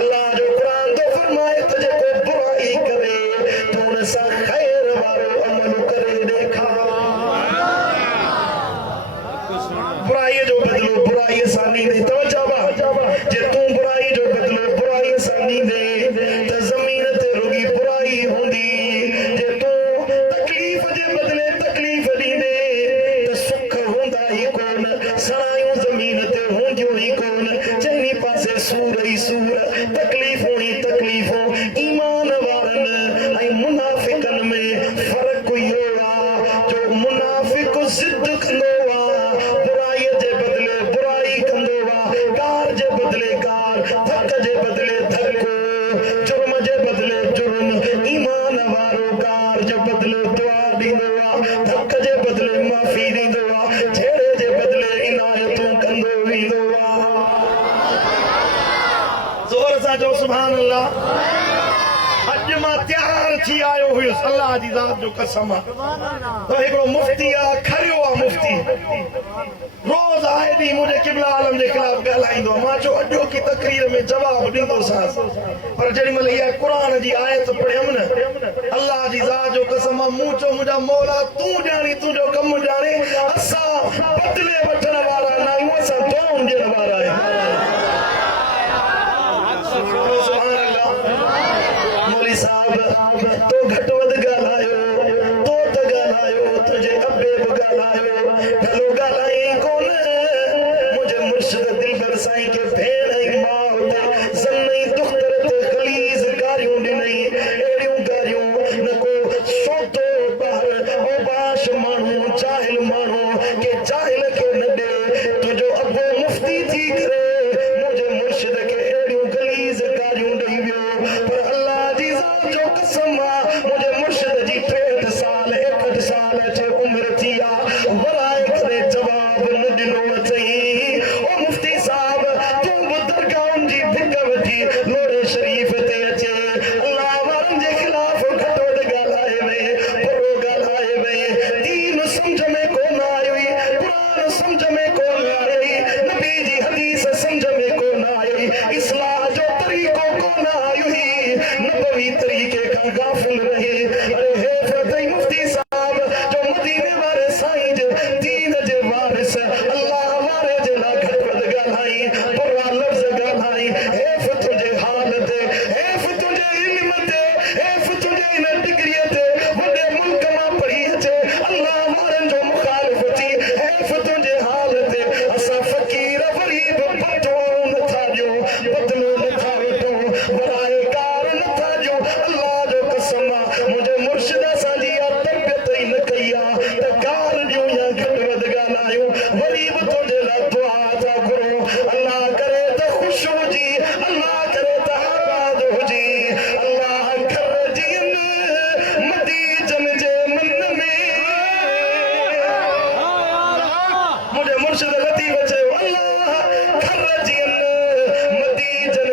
अल्लाह जो क़ुर थो फरमाए त जेको बुराई करे तूं हुन सां ख़ैर वारो अमल करे ॾेखार बुराई जो बदलो बुराई सां ॾींदे तवजो जे तूं बुराई जो बदलो बुराई सां ॾींदे त ज़मीन ते रुॻी बुराई हूंदी जे तूं तकलीफ़ जे बदले तकलीफ़ ॾींदे त सुख हूंदा ई कोन सरायूं ज़मीन ते हूंदियूं ई कोन चइनी पासे सूर ई सूर तकलीफ़ूं ई तकलीफ़ूं ईमान वारनि ऐं मुनाफ़िकनि में फ़र्क़ु इहो आहे जो मुनाफ़िक ज़िद कंदो आहे बुराईअ जे बदले बुराई कंदो आहे कार जे बदले कार धक जे बदले धको जुर्म जे बदले जुर्म ईमान वारो कार जे बदले दुआ ॾींदो आहे धक जे बदले माफ़ी ॾींदो आहे झेड़े जे बदले इनायतूं कंदो वेंदो आहे ज़ोर सां चओ सुभान अल्लाह अॼु मां तयार थी आयो हुयुसि अल्लाह जी ज़ात जो कसम आहे त हिकिड़ो मुफ्ती आहे खरियो आहे मुफ्ती रोज़ आए ॾींहुं मुंहिंजे क़िबला आलम जे ख़िलाफ़ ॻाल्हाईंदो आहे मां चयो अॼो की तक़रीर में जवाबु ॾींदोसांसि पर जेॾी महिल इहा क़ुर जी आयत पढ़ियमि न अल्लाह जी ज़ात जो कसम आहे मूं चयो मुंहिंजा मौला तूं ॼाणी तुंहिंजो कमु ॼाणे असां बदिले वठण वारा न आहियूं असां दुआऊं ॾियण वारा आहियूं मौली साहब तो घटि वधि ॻाल्हायो तो त ॻाल्हायो तुंहिंजे अबे बि ॻाल्हायो भलो ॻाल्हाई कोन मुंहिंजे मुर्शिद दिलबर साईं खे भेण ऐं माउ ते ज़न ऐं दुख्तर ते ख़लीज़ गारियूं ॾिनई अहिड़ियूं गारियूं न को सोतो ॿार ओबाश माण्हू जाहिल माण्हू के जाहिल खे न ॾे तुंहिंजो अबो मुफ्ती थी करे मुंहिंजे मुर्शिद खे अहिड़ियूं ग़लीज़ गारियूं ॾेई वियो पर अल्लाह जी ज़ात जो कसम आहे मुंहिंजे मुर्शिद जी 63 साल 61 साल जे उमिरि थी आहे वराए करे जवाब न ॾिनो अथई ओ मुफ्ती साहब तूं बि दरगाहुनि जी भिक वठी लोरे शरीफ़ ते अचे अल्लाह वारनि जे ख़िलाफ़ घटि वधि ॻाल्हाए वे बुरो ॻाल्हाए वे दीन सम्झ में कोन आई क़ुर सम्झ में कोन आई नबी जी हदीस सम्झ में कोन आई इस्लाह जो तरीक़ो कोन आयो नबवी तरीक़े खां गाफ़िल रहे अरे हे फतह मुफ्ती साहब जो मदीने वारे साईं जे दीन जे वारिस अल्लाह वारे जे लाइ घटि वधि ॻाल्हाई बुरा लफ़्ज़ ॻाल्हाई हेफ़ तुंहिंजे हाल ते हेफ़ तुंहिंजे इल्म ते हेफ़ तुंहिंजे इन डिग्रीअ ते वॾे मुल्क मां पढ़ी अचे अल्लाह वारनि जो मुखालिफ़ थी हेफ़ तुंहिंजे हाल ते असां फ़क़ीर ग़रीब बददुआऊं नथा ॾियूं बदलो नथा वठूं वराए कार नथा ॾियूं अल्लाह जो कसम आहे मुंहिंजे मुर्शिद सां जी तबियत ई न कई आहे त कार ॾियूं या घटि वधि ॻाल्हायूं वरी बि तुंहिंजे लाइ दुआ था घुरूं अल्लाह करे त ख़ुशि हुजी अल्लाह करे त आबाद हुजी अल्लाह घर जियनि मदीजन जे मन में मुंहिंजे मुर्शिद लतीफ़ चयो अल्लाह घर जियनि मदीजन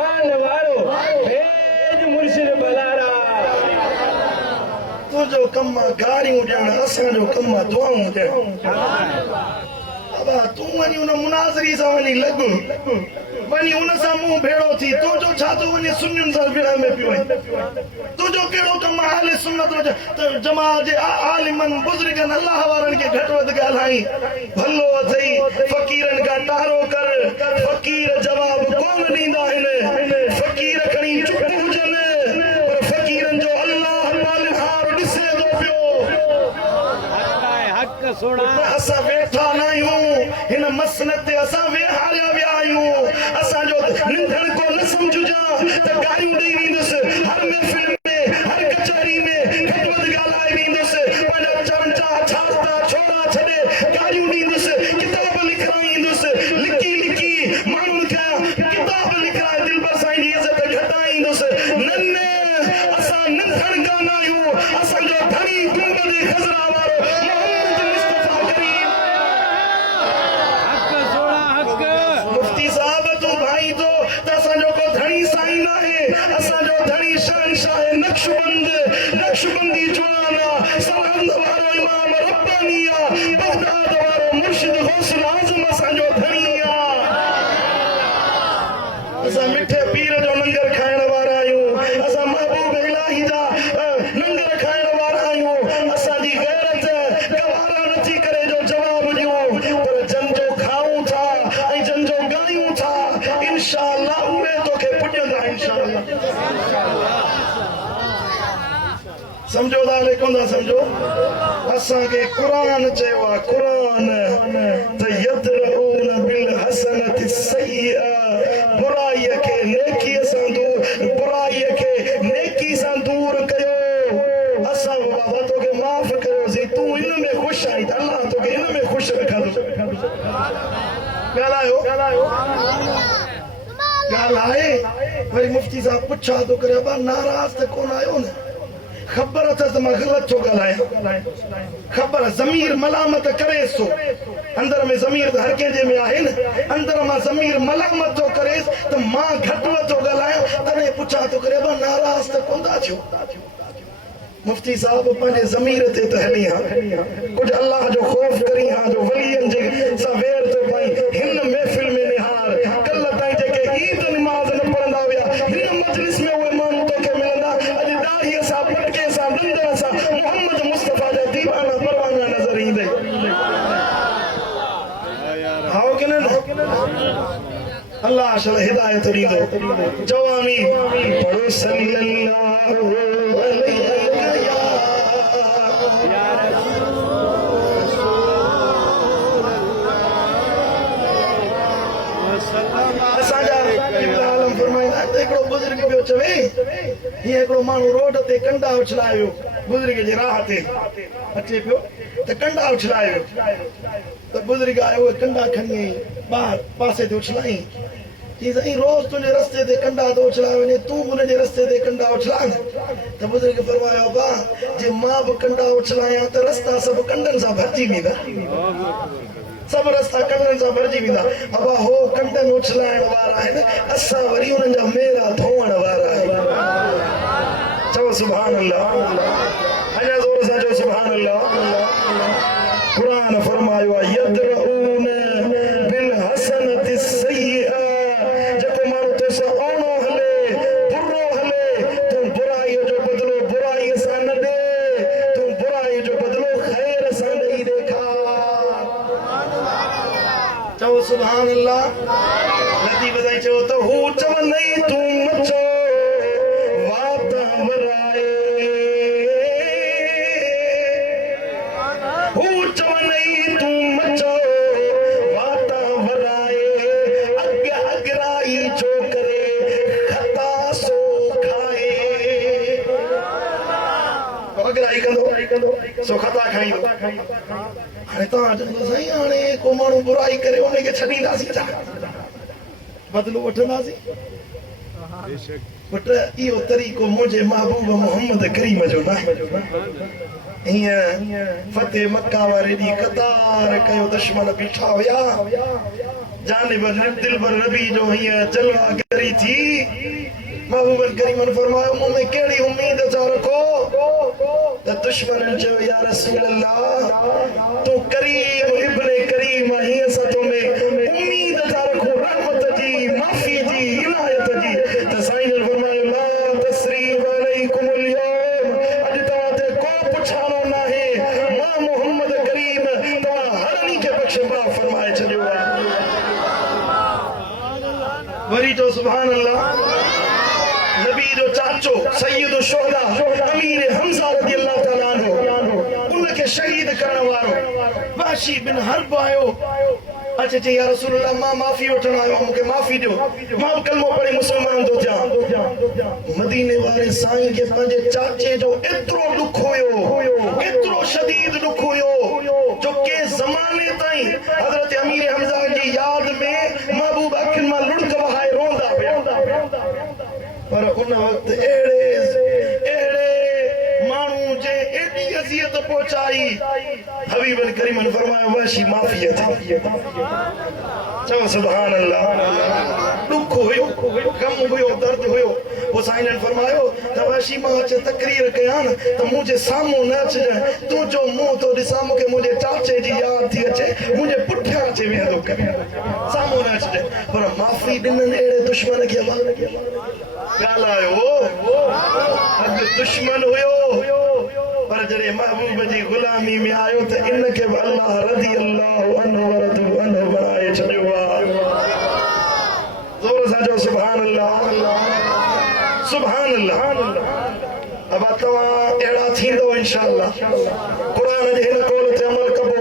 जवान वारो भेज मुर्शिद बलारा तो जो कम्मा गाड़ियों ॾियण असांजो कम आहे दुआऊं ॾियण बाबा तूं वञी उन मुनाज़री सां वञी लॻ वञी उन सां मुंहुं भेड़ो थी तुंहिंजो छा थो वञे सुन्नियुनि सां विढ़ण में पियो वञे तुंहिंजो कहिड़ो कमु आहे आले सुन्नत जमात जे आलिमनि बुज़ुर्गनि अल्लाह वारनि खे घटि वधि ॻाल्हाई भलो अथई फ़क़ीरनि खां टारो कर फ़क़ीर जवाब कोन ॾींदा आहिनि फ़क़ीर खणी चुप हुजनि पर फ़क़ीरनि जो अल्लाह पालनहार ॾिसे थो पियो हक सोना असां वेठा न आहियूं हिन मसनत ते असां वेहारिया विया आहियूं असांजो निंढण को न सम्झुजा त गारियूं ॾेई वेंदुसि हर महफ़िल में हर कचहरी में घटि वधि ॻाल्हाए वेंदुसि पंहिंजा चमचा छाता छोड़ा छॾे गारियूं ॾींदुसि किताब लिखाए ईंदुसि लिकी लिकी माण्हुनि खां किताब लिखाए दिलबर साईं जी इज़त घटाईंदुसि न असां निंढण कान आहियूं असांजो धणी गुंबद ख़ज़रा वारो मोहम्मद मुस्तफ़ा करीम हक सोना हक मुफ्ती साहब तू भाई तो असांजो को धणी साईं नाहे असांजो धणी शहंशाह नक्शबंदी जवाना सरहंद वारो इमाम रब्बानी आहे बगदाद वारो मुर्शिद गौसुल आज़म असांजो धणी आहे असां मिठे पीर जो लंगर खाइण वारा आहियूं असां महबूब इलाही जा लंगर खाइण वारा आहियूं असांजी गैरत गवारा नथी करे जो जवाब ॾियूं पर जन जो खाऊं था ऐं जन जो ॻायूं था इंशाअल्लाह उहे तोखे पुॼंदा इंशाअल्लाह समझो था लेकिन था समझो असांखे क़ुरान चयो आहे क़ुरान त यदरऊन बिल हसनति सय्यिआ बुराईअ खे नेकीअ सां दूर बुराईअ खे नेकी सां दूर कयो असां बाबा तोखे माफ़ कयोसीं तूं इन में ख़ुशि आहीं त अल्लाह तोखे इन में ख़ुशि रखंदो ॻाल्हायो ॻाल्हाए वरी मुफ्ती साहब पुछा थो करे अबा नाराज़ त कोन आहियो न ख़बर अथसि त मां ग़लति थो ॻाल्हायां ख़बर ज़मीर मलामत करे सो अंदर में ज़मीर हर कंहिंजे में आहे न अंदर मां ज़मीर मलामत थो करे त मां घटि थो ॻाल्हायां तॾहिं पुछा थो करे अबा नाराज़ त कोन था थियो मुफ्ती साहब पंहिंजे ज़मीर ते त हली हा कुझु अल्लाह जो ख़ौफ़ करी हा जो वलियनि जे सां वेर थो पाई हिन महफ़िल में निहार कल्ह ताईं जेके ईद नमाज़ न पढ़ंदा हुया हिन मजलिस में उहे माण्हू तोखे मिलंदा अॼु दाढ़ीअ सां पटके सां दंदर सां मोहम्मद मुस्तफ़ा जा दीवाना परवाना नज़र ईंदे हाओ कि न अल्लाह शल हिदायत ॾींदो जवानी पढ़ो सल्लल्लाहु अलैहि हिकिड़ो बुज़ुर्ग पियो चवे हीअं हिकिड़ो माण्हू रोड ते कंडा उछलाए वियो बुज़ुर्ग जे राह ते अचे पियो त कंडा उछलाए वियो त बुज़ुर्ग आयो उहे कंडा खणी ॿाहिरि पासे ते उछलाई चई साईं रोज़ तुंहिंजे रस्ते ते कंडा थो उछलाए वञे तूं बि हुनजे रस्ते ते कंडा उछला त बुज़ुर्ग फरमायो भाउ जे मां बि कंडा उछलायां त रस्ता सभु कंडनि सां भरिजी वेंदा सब रस्ता कंडनि सां भरिजी वेंदा अबा हो कंडनि उछलाइण वारा आहिनि असां वरी उन्हनि जा मेरा धोअण वारा आहियूं चओ सुभान अल्लाह अञा ज़ोर सां चओ सुभान अल्लाह क़ुरान फरमायो आहे यदरऊन बिल हसनति सय्यिआ जेको माण्हू तोसां ओणो हले बुरो हले तूं बुराईअ जो बदिलो बुराईअ सां न ॾे तूं बुराईअ जो बदिलो ख़ैर सां ॾेई ॾेखार चओ सुभान अल्लाह नदी बधाई चओ त हू चवंदई तूं मचो वात वराए हू चवंदई तूं मचो वात वराए अग अगराई जो करे खता सो खाए अगराई कंदो सो खता खाईंदो हाणे तव्हां चवंदो साईं हाणे को माण्हू बुराई करे उनखे छॾींदासीं छा बदिलो वठंदासीं पुट इहो तरीक़ो मुंहिंजे महबूब मोहम्मद करीम जो न हीअं फतेह मक्का वारे ॾींहुं कतार कयो दुश्मन बीठा हुया जानिब दिलबर नबी जो हीअं जलवा करी थी महबूब करीम ने फरमाया मुंह में केड़ी उम्मीद चा रखो तो दुश्मन जो या रसूल अल्लाह तू करीम इब्ने करीम ही सा तुम्हें उम्मीद चा रखो रहमत जी माफी जी इनायत जी तो साईं ने फरमाया ला तसरीफ अलैकुमुल यौम अज तवाते को पुछानो ना है मां मोहम्मद करीम तवा हरनी के बख्श माफ फरमाए चलो वरी तो सुभान अल्लाह नबी जो चाचो सैयद शुहदा अमीर हमजा रज़ी अल्लाह तआला अन्हु उनके शहीद करण वारो वाशी बिन हर्ब आयो अच्छा जी या रसूल अल्लाह मां माफी वठण आयो मुके माफी दियो मां कलमो पढ़ी मुसलमान तो थिया मदीने वाले साईं के पंजे चाचे जो एतरो दुख होयो एतरो शदीद दुख होयो जो के जमाने ताई हजरत अमीर हमजा जी याद में महबूब अखिन मां लुढ़क वहाए रोंदा पिया पर उन वक्त एड़े मानू जे एडी अजियत पहुंचाई हबीब करीम ने फरमाया वशी माफी थी चलो सुभान अल्लाह दुख हुयो गम हुयो दर्द हुयो वो साईं ने फरमायो त वशी मां च तकरीर कयान त मुझे सामो न अचे तू जो मुंह तो ॾिसां मूंखे मुंहिंजे चाचे जी याद थी अचे मुंहिंजे पुठियां अचे वेंदो सामो न अचे पर माफी ॾिननि अहिड़े दुश्मन खे ॻाल्हायो अॼु दुश्मन हुयो पर जॾहिं महबूब जी गुलामी में आयो त इनखे बि अल्लाह रज़ी अल्लाह अन्हु वरदू अन्हु बणाए छॾियो आहे ज़ोर सां चओ सुभान अल्लाह सुभान अल्लाह अब तव्हां अहिड़ा थींदो इंशाअल्लाह क़ुरान जे हिन कौल ते अमल कबो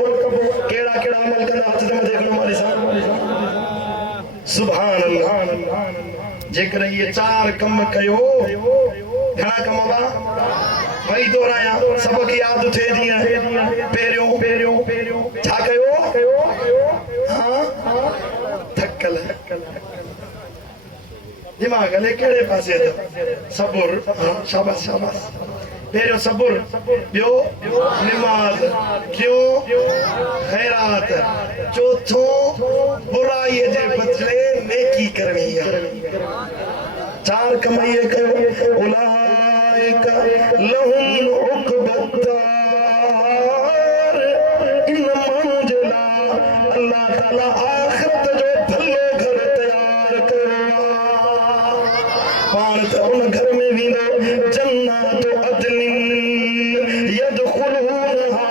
कहिड़ा कहिड़ा अमल कंदा हथ ते मथे खणो माली साहब सुभान अल्लाह जेकर ये चार कम कयो घणा कम बा वही दोहराया सबक याद थे जीअं पहिरियों छा कयो हां थकल दिमाग हले कहिड़े पासे सबुर हां शाबाश शाबाश पहिरियों सबुर ॿियो निमाज़ टियों खैरात चौथों बुराई जे बदले नेकी करणी आहे चार कम ये कयो उलाइका लहुम उक़बत इन मंजिला अल्लाह ताला आखिरत जो भलो घर तैयार कयो पाण त उन घर में वेंदो जन्नत अदलिन यदखुलूनहा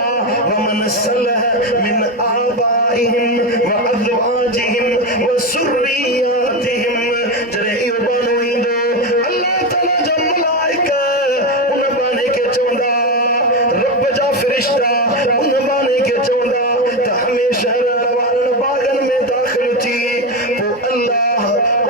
वमन सलह मिन आबाइहिम व अज़वाजिहिम व सुर्रियातिहिम जरे इहो बानो ईंदो अल्लाह ताला जा मलाइका उन बाने के चवंदा रब जा फरिश्ता उन बाने के चवंदा त हमेशा रहण वारनि बागनि में दाख़िल थी पोइ अल्लाह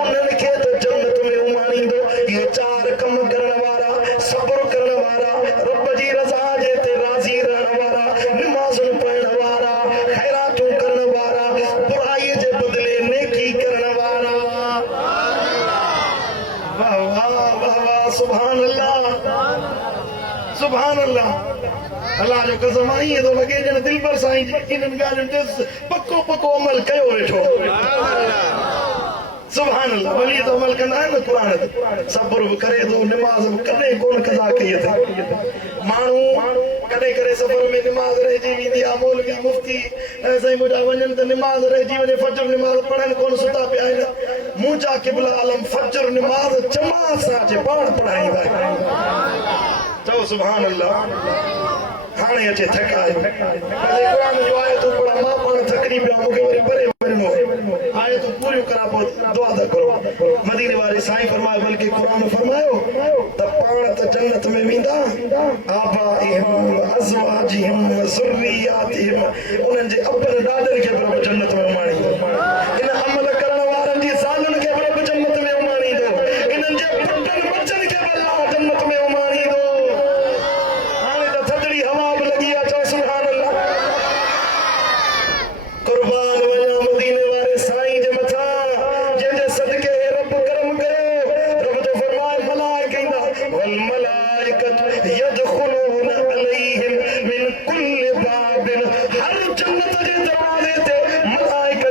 उन्हनि खे त जन्नत में उमाणींदो ये चार कम करण वारा सब्र करण वारा रब जी रज़ा जे ते राज़ी रहण वारा नमाज़ूं पढ़ण वारा खैरातूं करण वारा बुराई जे बदले नेकी करण वारा वाह वाह वाह वाह सुभान अल्लाह अल्लाह जो कसम आई है तो लगे जन दिल पर साईं जी इन्हनि ॻाल्हियुनि ते पको अमल कयो वेठो सुभान अल्लाह वली तो अमल कंदा आहिनि न क़ुरान ते सब्र बि करे थो निमाज़ बि कॾहिं कोन कज़ा कई अथई माण्हू कॾहिं करे सफ़र में निमाज़ रहिजी वेंदी आहे मौलवी मुफ्ती साईं मुंहिंजा वञनि त निमाज़ रहिजी वञे फजर निमाज़ पढ़नि कोन सुता पिया आहिनि मुंहिंजा क़िबला आलम फजर निमाज़ जमात सां अचे पाण पढ़ाईंदा आहिनि चओ सुभान अल्लाह हाणे अचे थकाए क़ुरान जो आयतूं पढ़ा मां पाण थकड़ी पिया मूंखे वरी परे वञिणो आयतूं पूरियूं करा पोइ दुआ था करो मदीने वाले साईं फरमायो बल्कि क़ुरान फरमायो त पाण त जन्नत में वेंदा आबाइहिम अज़वाजिहिम ज़ुर्रियातिहिम उन्हनि जे अबनि ॾाॾनि खे बि जन्नत में उमाणींदो इन अमल करण वारनि जी ज़ालुनि खे बि जन्नत में उमाणींदो इन्हनि जे पुटनि बचनि खे बि अल्लाह जन्नत में उमाणींदो हाणे त थधड़ी हवा बि लॻी आहे चओ सुभान अल्लाह कुर्बान वञा मदीने वारे साईं जे मथां जंहिंजे सदके रब करम कयो रब जो फरमाए मलाइका ईंदा वल मलाइकत यदखुलून अलैहिम मिन कुल्लि बाबिन हर जन्नत जे दरवाज़े ते मलाइका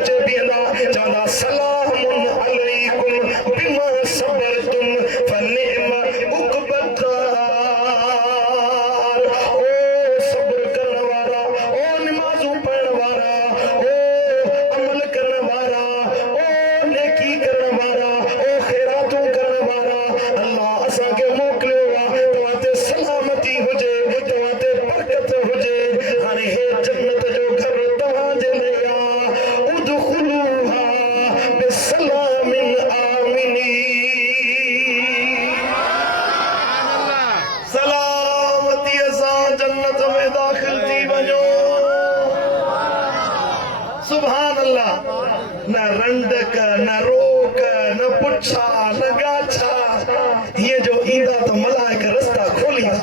ये जो ईंदा तो मलाइक रस्ता खोलींदा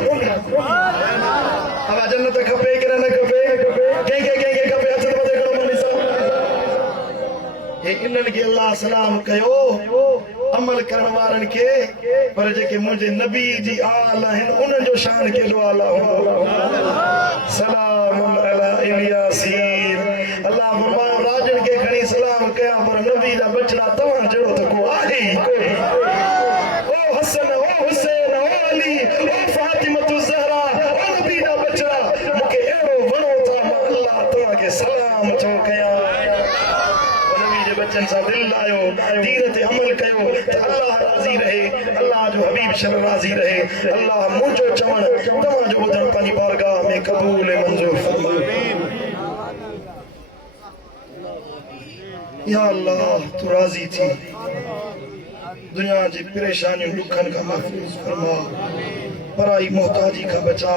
अब जन्नत खपे कि न खपे कंहिंखे खपे हथ मथे करो मनी साहब ये इन्हनि खे अल्लाह सलाम कयो अमल करण वारनि खे पर जेके मुंहिंजे नबी जी आल आहिनि उन्हनि जो शान केॾो आला हूंदो सलाम अला इलियासीन अल्लाह फरमायो राजन खे खणी सलाम कया पर नबी जा बचड़ा तव्हां जहिड़ो त को आहे ई कोन्हे ओ हसन ओ हुसैन ओ अली ओ फातिमतु ज़हरा ओ नबी जा बचड़ा मूंखे अहिड़ो वणो था मां अल्लाह तव्हांखे सलाम थो कयां बच्चन सा दिल लायो दीन ते अमल कयो त अल्लाह राज़ी रहे अल्लाह जो हबीब शर राज़ी रहे अल्लाह मुंहिंजो चवण तव्हां जो ॿुधण पंहिंजी बारगाह में क़बूल ऐं मंज़ूर फरमाए या अल्लाह तू राज़ी थी दुनिया जी परेशानियों दुखन का महफूज फरमा पराई मोहताजी का बचा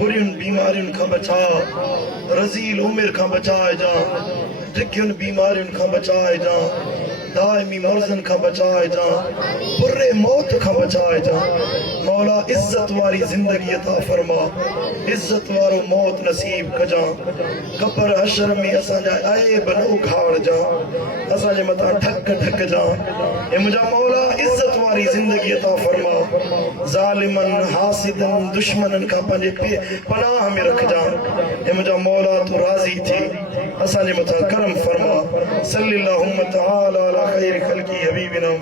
बुरियुन बीमारियुन का बचा रजील उम्र का बचाए जा धिक्युन बीमारियुन का बचाए जा दायमी मर्जन का बचाए जा बुरे मौत का बचाए जा मौला इज्जत वारी जिंदगी अता फरमा इज्जत वारो मौत नसीब कजा कब्र हशर में असा जा ऐब न उखाड़ जा असा जे मता ठक ठक जा ए मुजा मौला इज्जत वारी जिंदगी अता फरमा जालिमन हासिदन दुश्मनन का पंजे पनाह में रख जा ए मुजा मौला तू राजी थी असा जे मता करम फरमा सल्लल्लाहु तआला अला खैर खल्की हबीबिना